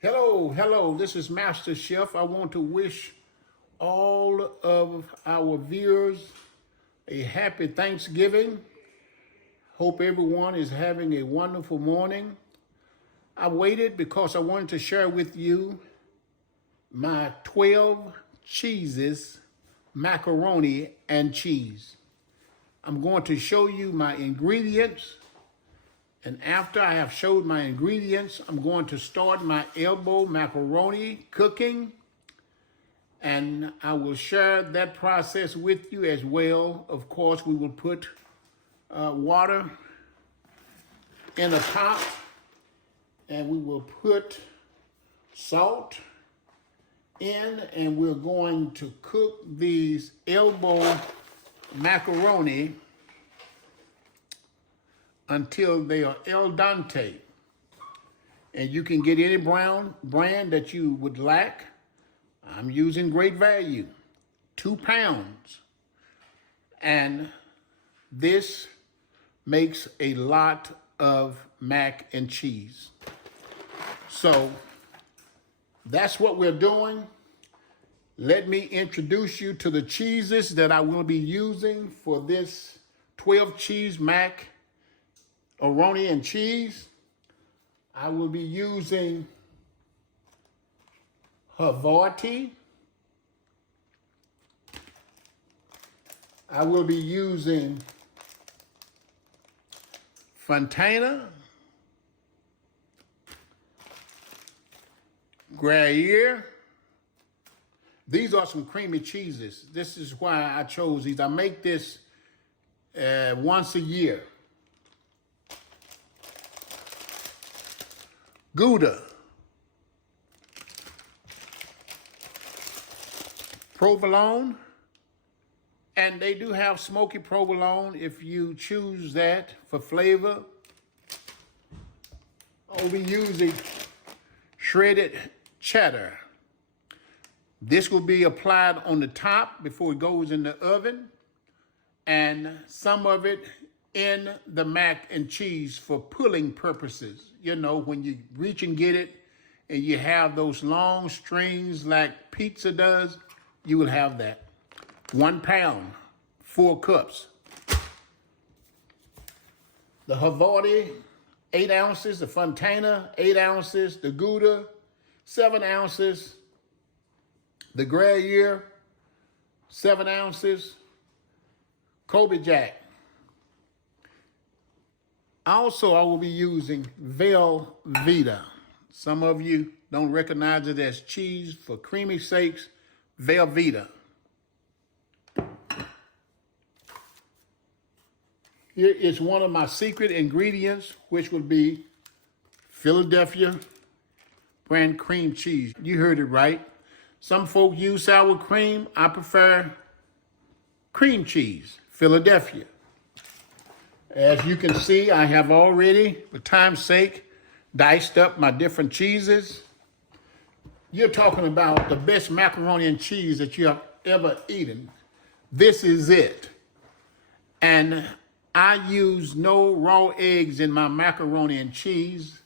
Hello, this is Masterchef. I want to wish all of our viewers a happy Thanksgiving. Hope everyone is having a wonderful morning. I waited because I wanted to share with you my 12 cheeses, macaroni and cheese. I'm going to show you my ingredients. And after I have showed my ingredients, I'm going to start my elbow macaroni cooking. And I will share that process with you as well. Of course, we will put water in a pot. And we will put salt in. And we're going to cook these elbow macaroni until they are al dente. And you can get any brand that you would like. I'm using Great Value, 2 pounds. And this makes a lot of mac and cheese. So that's what we're doing. Let me introduce you to the cheeses that I will be using for this 12 cheese macaroni and cheese. I will be using Harvarti. I will be using Fontina, Gruyere. These are some creamy cheeses. This is why I chose these. I make this once a year. Gouda, Provolone, and they do have smoky provolone if you choose that for flavor. I'll be using shredded cheddar. This will be applied on the top before it goes in the oven, and some of it in the mac and cheese for pulling purposes. You know, when you reach and get it and you have those long strings like pizza does, you will have that. 1 pound, 4 cups. The Harvarti, 8 ounces. The Fontina, 8 ounces. The Gouda, 7 ounces. The Gruyere, 7 ounces. Coby Jack. Also, I will be using Velvetta. Some of you don't recognize it as cheese. For creamy sakes, Velvetta. Here is one of my secret ingredients, which will be Philadelphia brand cream cheese. You heard it right. Some folk use sour cream. I prefer cream cheese, Philadelphia. As you can see, I have already, for time's sake, diced up my different cheeses. You're talking about the best macaroni and cheese that you have ever eaten. This is it. And I use no raw eggs in my macaroni and cheese.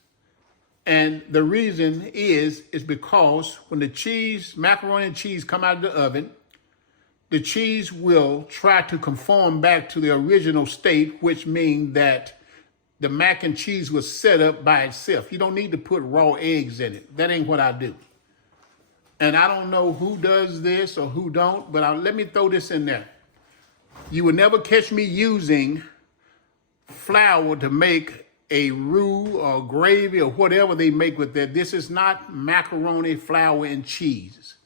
And the reason is because when the macaroni and cheese come out of the oven, the cheese will try to conform back to the original state, which means that the mac and cheese was set up by itself. You don't need to put raw eggs in it. That ain't what I do. And I don't know who does this or who don't, but let me throw this in there. You will never catch me using flour to make a roux or gravy or whatever they make with that. This is not macaroni, flour, and cheese.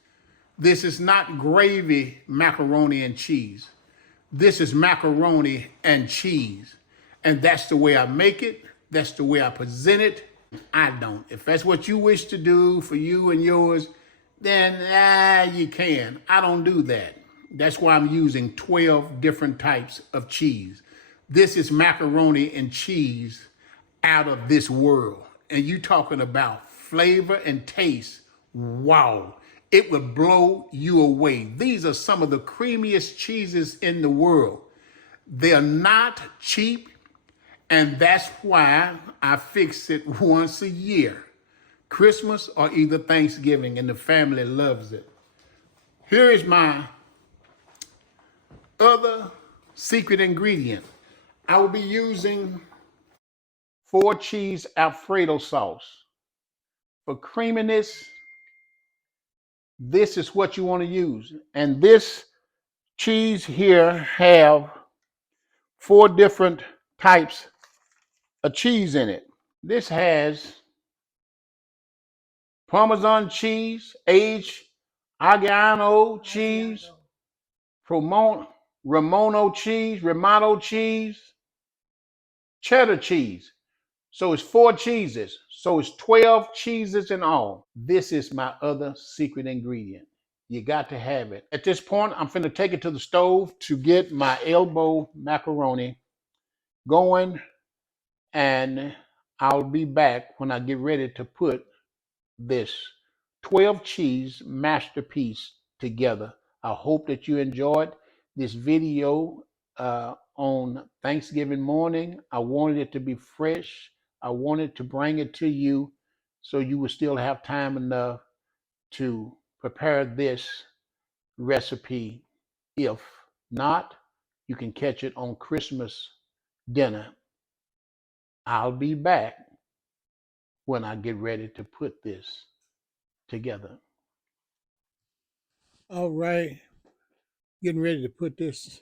This is not gravy, macaroni, and cheese. This is macaroni and cheese. And that's the way I make it. That's the way I present it. I don't. If that's what you wish to do for you and yours, then you can. I don't do that. That's why I'm using 12 different types of cheese. This is macaroni and cheese out of this world. And you talking about flavor and taste. Wow. It would blow you away. These are some of the creamiest cheeses in the world. They're not cheap, and that's why I fix it once a year. Christmas or either Thanksgiving, and the family loves it. Here is my other secret ingredient. I will be using 4-cheese Alfredo sauce. For creaminess, this is what you want to use. And this cheese here have 4 different types of cheese in it. This has Parmesan cheese, aged Asiago cheese, Romano cheese, cheddar cheese. So it's 4 cheeses. So it's 12 cheeses in all. This is my other secret ingredient. You got to have it. At this point, I'm finna take it to the stove to get my elbow macaroni going, and I'll be back when I get ready to put this 12 cheese masterpiece together. I hope that you enjoyed this video on Thanksgiving morning. I wanted it to be fresh. I wanted to bring it to you so you would still have time enough to prepare this recipe. If not, you can catch it on Christmas dinner. I'll be back when I get ready to put this together. All right, getting ready to put this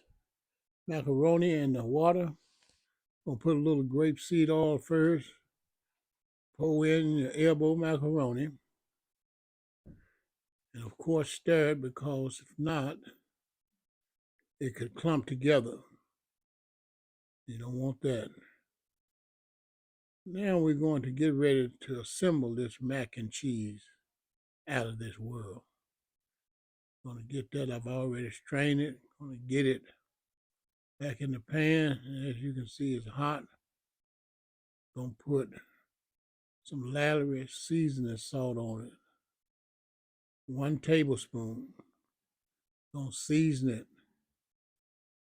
macaroni in the water. Gonna put a little grapeseed oil first. Pour in your elbow macaroni. And of course stir it, because if not, it could clump together. You don't want that. Now we're going to get ready to assemble this mac and cheese out of this world. Gonna get that. I've already strained it. Gonna get it back in the pan. And as you can see, it's hot. Gonna put some Lawry's seasoning salt on it. 1 tablespoon. Gonna season it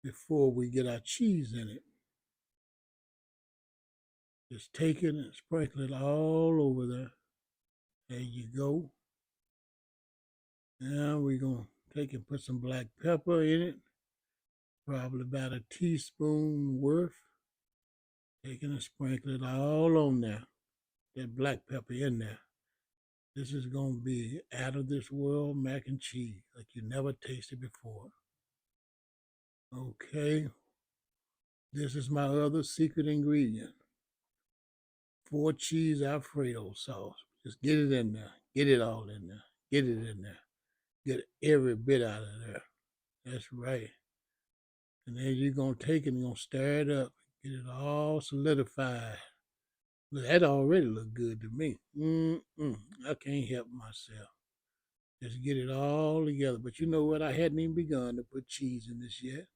before we get our cheese in it. Just take it and sprinkle it all over there. There you go. Now we're gonna take and put some black pepper in it. Probably about a teaspoon worth. Take it and sprinkle it all on there. That black pepper in there. This is gonna be out of this world mac and cheese like you never tasted before. Okay. This is my other secret ingredient. 4 cheese Alfredo sauce. Just get it in there. Get it all in there. Get it in there. Get every bit out of there. That's right. And then you're going to take it and you're going to stir it up. Get it all solidified. Look, that already look good to me. I can't help myself. Just get it all together. But you know what? I hadn't even begun to put cheese in this yet.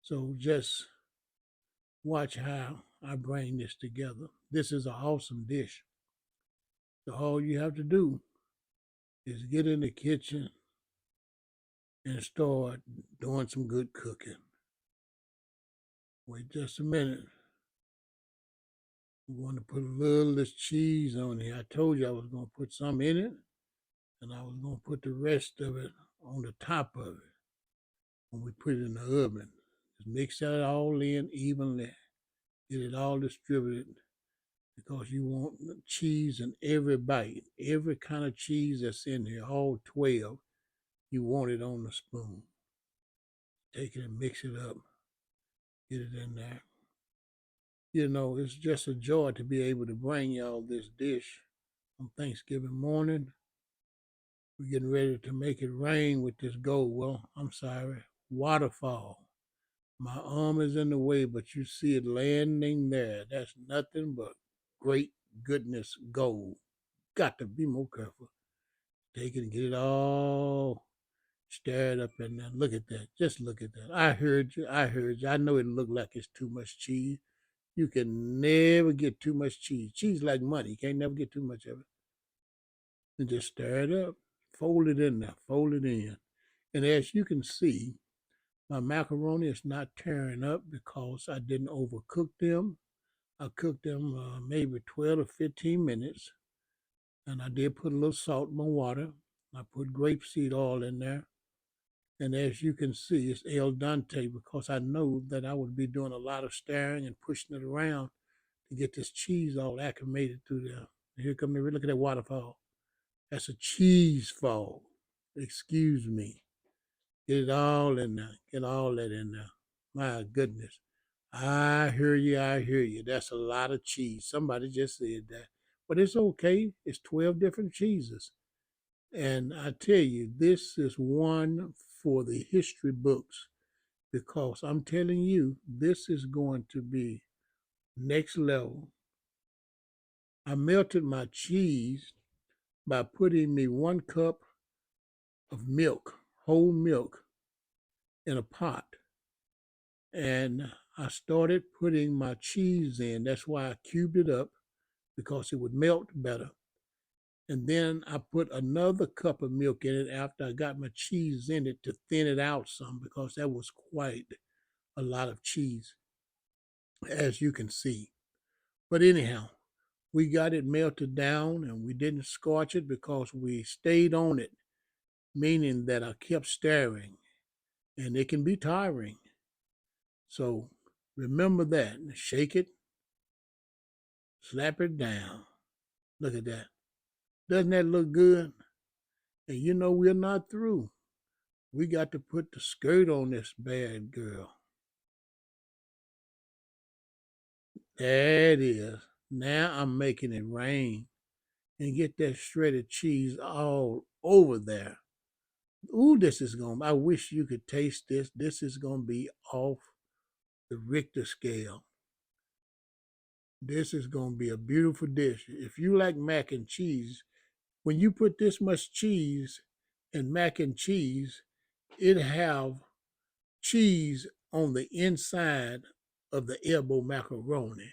So just watch how I bring this together. This is an awesome dish. So all you have to do is get in the kitchen and start doing some good cooking. Wait just a minute. I'm going to put a little of this cheese on here. I told you I was going to put some in it, and I was going to put the rest of it on the top of it when we put it in the oven. Just mix that all in evenly. Get it all distributed, because you want cheese in every bite. Every kind of cheese that's in here, all 12, you want it on the spoon. Take it and mix it up. Get it in there. You know, it's just a joy to be able to bring y'all this dish on Thanksgiving morning. We're getting ready to make it rain with this gold. Well, I'm sorry, waterfall. My arm is in the way, but you see it landing there. That's nothing but great goodness gold. Got to be more careful. Take it and get it all stirred up in there. Look at that. Just look at that. I heard you. I heard you. I know it looked like it's too much cheese. You can never get too much cheese. Cheese like money. You can't never get too much of it. And just stir it up. Fold it in there. Fold it in. And as you can see, my macaroni is not tearing up because I didn't overcook them. I cooked them maybe 12 or 15 minutes. And I did put a little salt in my water. I put grapeseed oil in there. And as you can see, it's el dente because I know that I would be doing a lot of stirring and pushing it around to get this cheese all acclimated through there. Here come the, look at that waterfall. That's a cheese fall. Excuse me. Get it all in there. Get all that in there. My goodness. I hear you. I hear you. That's a lot of cheese. Somebody just said that. But it's okay. It's 12 different cheeses. And I tell you, this is one for the history books because I'm telling you, this is going to be next level. I melted my cheese by putting me 1 cup of milk, whole milk, in a pot. And I started putting my cheese in. That's why I cubed it up because it would melt better. And then I put another cup of milk in it after I got my cheese in it to thin it out some because that was quite a lot of cheese, as you can see. But anyhow, we got it melted down and we didn't scorch it because we stayed on it, meaning that I kept stirring, and it can be tiring. So remember that. Shake it, slap it down. Look at that. Doesn't that look good? And you know we're not through. We got to put the skirt on this bad girl. There it is. Now I'm making it rain and get that shredded cheese all over there. Ooh, this is going to, I wish you could taste this. This is going to be off the Richter scale. This is going to be a beautiful dish. If you like mac and cheese, when you put this much cheese in mac and cheese, it have cheese on the inside of the elbow macaroni.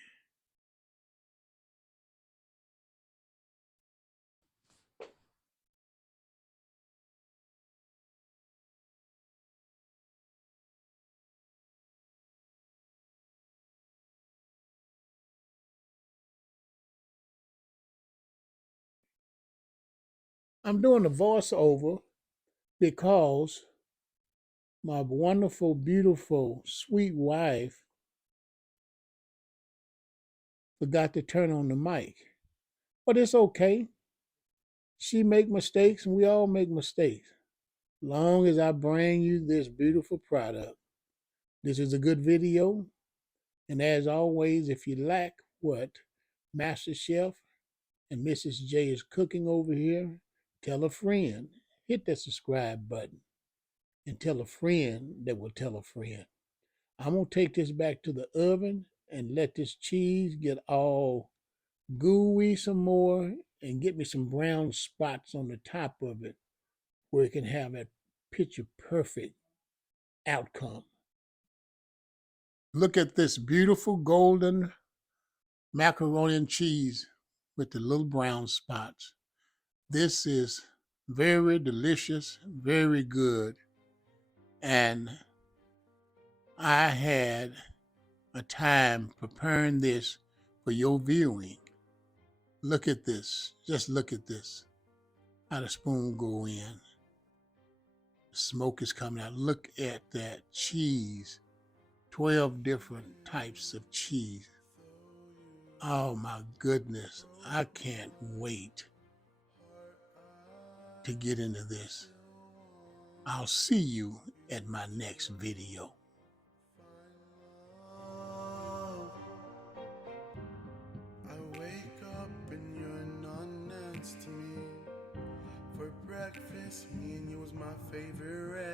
I'm doing a voiceover because my wonderful, beautiful, sweet wife forgot to turn on the mic. But it's okay. She make mistakes and we all make mistakes. Long as I bring you this beautiful product. This is a good video. And as always, if you like what Masterchef and Mrs. J is cooking over here, tell a friend. Hit that subscribe button and tell a friend that will tell a friend. I'm going to take this back to the oven and let this cheese get all gooey some more and get me some brown spots on the top of it where it can have that picture perfect outcome. Look at this beautiful golden macaroni and cheese with the little brown spots. This is very delicious, very good. And I had a time preparing this for your viewing. Look at this. Just look at this. How the spoon go in. The smoke is coming out. Look at that cheese. 12 different types of cheese. Oh my goodness. I can't wait to get into this. I'll see you at my next video. I wake up and you're not next to me. For breakfast, me and you was my favorite rest.